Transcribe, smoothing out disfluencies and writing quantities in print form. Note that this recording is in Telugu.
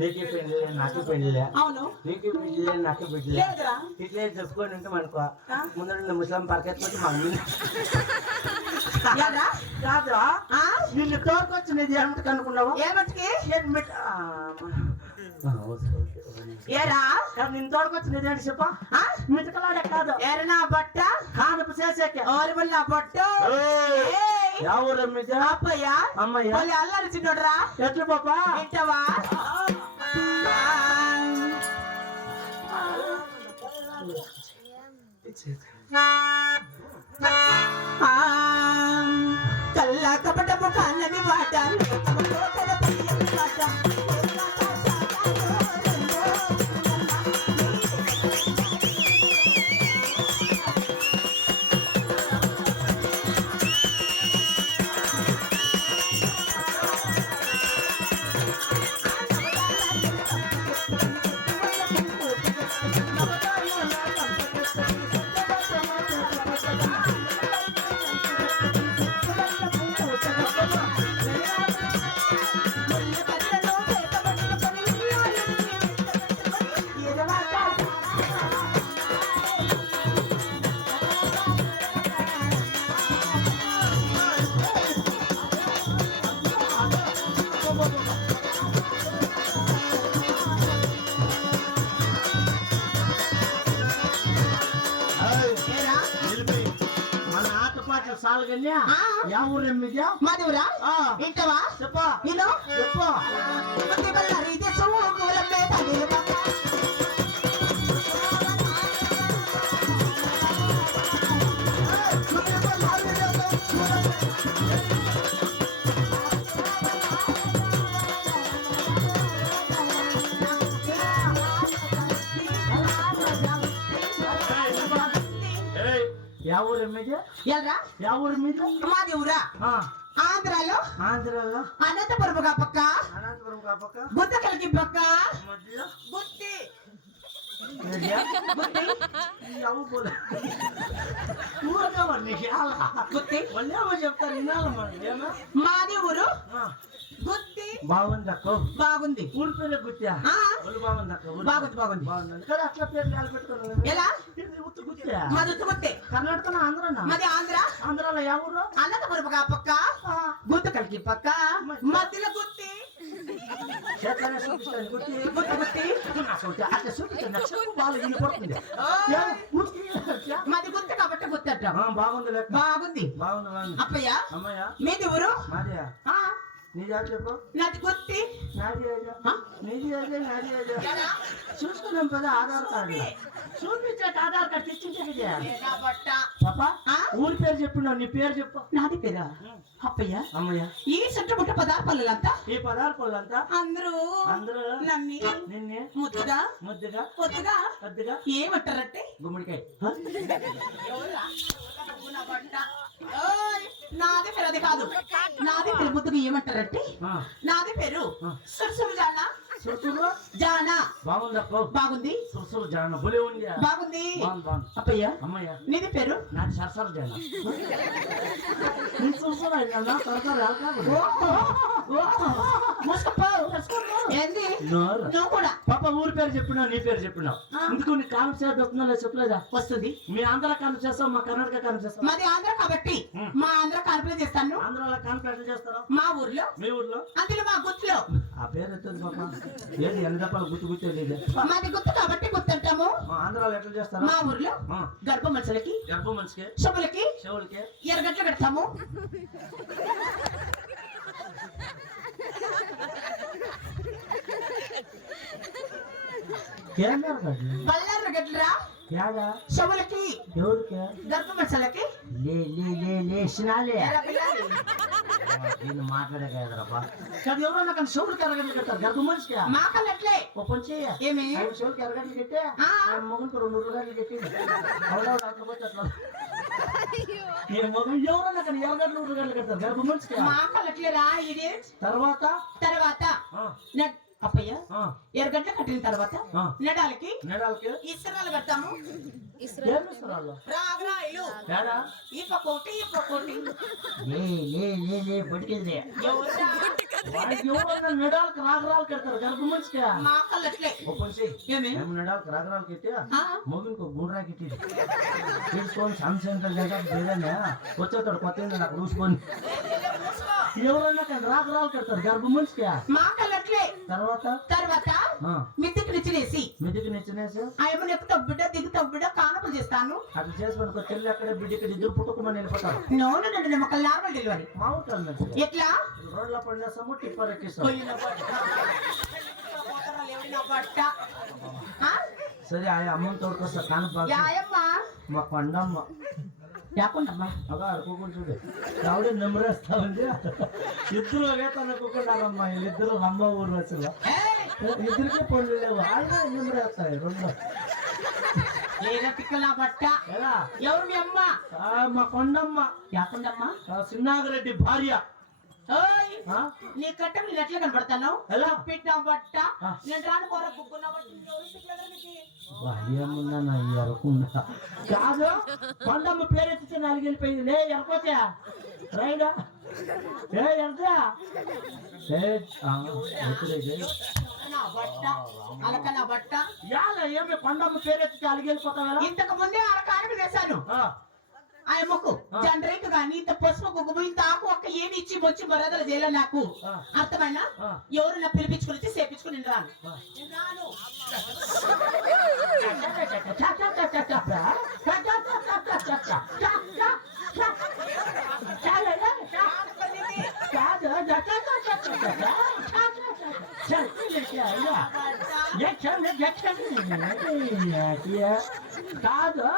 నీకు పెళ్ళి నాకు పెళ్ళిలే. అవును, నీకు పెళ్ళి నాకు పెళ్ళిలే. ఇట్లే చెప్పుకొని ఉంటాం అనుకో, ముందు ముసలం పరకెత్తుకుంటే మా కాదు నిన్ను తోడుకొచ్చినది ఏమిటి అనుకున్నావు? ఏమటికి నిన్ను తోడుకొచ్చినది ఏంటి చెప్ప? మిటకలాడే కాదు ఏరనా బట్ట కానపు చేసాక నా బొట్టు ఎవరు మీద అప్పయ్యా అమ్మయ్య అల్లరి చిన్నోడరా. ఎట్లు పాపా వింటావా? కళ్ళ కపటము కన్నది మాట సాల్గన్యా యా ఊరు మీద మాది ఊరా ఇంటవా చెప్పా నేను చెప్పా యా ఊరు మీద ఎల్రా యా ఊరు మీద మాది ఊరా ఆంధ్రాలో ఆంధ్రాలో అనంతపురం పక్క అనంతపురం పక్క గుత్తకలకి పక్క మధ్యలో గుత్తి మాది ఊరు గుత్తి. బాగుంది అక్క బాగుంది. ఊరి పేరు గుత్తా బాగుంది అక్క బాగుంది బాగుంది బాగుంది కదా అట్లా పేరు పెట్టుకోవాలి. ఎలా గుత్తా మాది గుత్తి కర్ణాటక ఆంధ్ర మాది ఆంధ్ర ఆంధ్రాలో యా ఊరు అనంతపురం పక్క గుత్తకలకి పక్క మధ్యలో గుత్తి గుత్తి గుత్తి అట్లా చూపించండి బాగా పడుతుంది మాది గుత్తి కాబట్టి గుర్తట బాగుంది బాగుంది బాగుంది అప్పయ్య అమ్మయ్య మీది ఊరు మాదియా నీది చెప్పు నాది గుత్తి చూసుకున్నాం కదా ఆధార్ కార్డు చూపించే ఆధార్ కార్డు తెచ్చింటే పాపా ఊరి పేరు చెప్పినావు నీ పేరు చెప్పు నాది పేరా అప్పయ్య అమ్మయ్య ఈ చుట్టుముట్ట పదార్థాలంతా ఈ పదార్థాలంతా అందరూ అందరూ నిన్నే ముద్దుగా ముద్దుగా కొద్దిగా కొద్దిగా ఏమంటారంటే గుమ్మడికాయ నాది పేరు అది కాదు. నాది పేరు ముద్దుగా ఏమంటారంటే నాది పేరు సురుసురు జానా జానా బాగుంది బాగుంది సురుసురు జానా బులే ఉంది బాగుంది అప్పయ్య అమ్మయ్య నీది పేరు నాది సరసర జానా ఏంది నువ్వు కూడా పాప ఊరి పేరు చెప్పినావు నీ పేరు చెప్పినావు ఇందుకు నీ కాలం చేద్దా చెప్పలేదా వస్తుంది. మీ ఆంధ్ర కాలం చేస్తాం మా కర్ణాటక కాలం చేస్తాం మాది ఆంధ్ర కాబట్టి మా ఆంధ్ర కాన్పులు చేస్తాను. ఆంధ్రాలో కాన్పులు చేస్తారా మా ఊర్లో మీ ఊర్లో అందులో మా గుర్తులో ఆ పేరు ఎత్తది పాప ఏది ఎన్ని దప్పాలు గుర్తేది మాది గుర్తు కాబట్టి గుర్తుంటాము. ఆంధ్రాలో ఎట్లా చేస్తారా మా ఊర్లో గర్భ మనుషులకి శవులకి ఎర్రగట్లు కడతాము. బల్లారు గట్లరా శవులకి గర్భ మనుషులకి మాట్లాడేదరబ్బా ఎవరన్నా కానీ శవులకి ఎర్రగడ్డలు కట్టారు గర్భ మనిషికి మా కళ్ళట్లే ఓ పని చెయ్య ఏమి శవులకి ఎర్రగడ్డలు కట్టే మొగునికి 2 గంటలు కట్టి అట్లా ఏ మగం ఎవరన్నా కానీ ఎవరు ఊరుగడ్డలు కడతారు గర్భం మంచిగా మా కలట్లేరా ఇది తర్వాత తర్వాత ఆ, అప్పయ్య ఆ, ఎరగడ్డ కట్టిన తర్వాత ఆ. నెడాలకి నెడాలకి ఇస్రాలు కడతాము ఏం ఇస్తున్నారు రాగరాయిలు తేడా ఈ పక్కోటి ఈ పక్కోటి లే బతికేది ఎవరురా? ఎవరన్నా నెడాలకు రాగరాలు కడతారు గర్భం మంచిగా మా కళ్ళట్లే ఏమి నెడాలకు రాగరాలు కట్టి ఆ? మోగిన్కో గుండ్రా కిట్టి తీసుకొని సామ్సంగ్ లేదనే వచ్చేతాడు కొత్త నాకు చూసుకొని ఎవరన్నా కానీ రాగరాలు కడతారు గర్భం మంచిగా మా కళ్ళట్లే తర్వాత తర్వాత ఆ, మిత్తికి నిచ్చినేసి మెదికి నిచ్చినేసి ఆయన ఎక్కుతావు బిడ్డ దిగుతావు బిడ్డ కానపులు చేస్తాను అట్లా చేసుకొని తెల్లి అక్కడే బిడ్డకి ఇద్దరు పుట్టుకోమని వెళ్ళిపోతారు నోను నన్ను నమ్మకం నార్మల్ డెలివరీ మామూలు మంచిగా ఎట్లా రోడ్ల పడినేస్తాము టిప్పర్ ఎక్కిస్తాము పోయిన బట్ట. పోతారా లేవడి నా బట్ట. ఆ? సరే ఆ అమ్మని తోడుకొస్తా కాను బాగా యాయమ్మ మా కొండమ్మ యాకుండమ్మా అగా అడుకోకుండా చూడు రావుడే నెమ్మరేస్తా ఉంది ఇద్దరు వేతన కుక్కడారమ్మా వీళ్ళిద్దరు అమ్మ ఊరు వచ్చి ఇద్దరికే పనులు లేవు ఆయన నెమ్మరేస్తాయి రెండు లేదా తిక్కల బట్ట ఎలా ఎవరు మీ అమ్మ మా కొండమ్మ యాకుండమ్మా సిన్నాగరెడ్డి భార్య ఓయ్ ఆ? నీ కట్టం నేను ఎట్లా కనబడతాను ఎలా పెట్టిన బట్ట ఆ. నేను రాను కూర కుక్కున్న బట్ట ఎవరు తిక్కల నీకు? ఏమున్నా ఎరకుండా కాదు కొండమ్మ పేరెత్తితే నాలుగు వెళ్ళిపోయింది లే ఎరపోతే రైడా ఏ ఎరదా నా బట్ట అలక నా బట్ట ఏమి కొండమ్మ పేరెత్తితే నాలుగు వెళ్ళిపోతావా ఇంతకు ముందే అరకారం వేశాను ఆ అమ్మకు జనరేట్ గాని ఇంత పసుపు కుంకుమ ఇంత ఆకు ఒక్క ఏమి ఇచ్చి వచ్చి మరదలు చేయాలి నాకు ఆ. అర్థమైనా ఆ. ఎవరు నా పిలిపించుకుని వచ్చి సేపించుకుని నేను రాను నేను రాను కాదు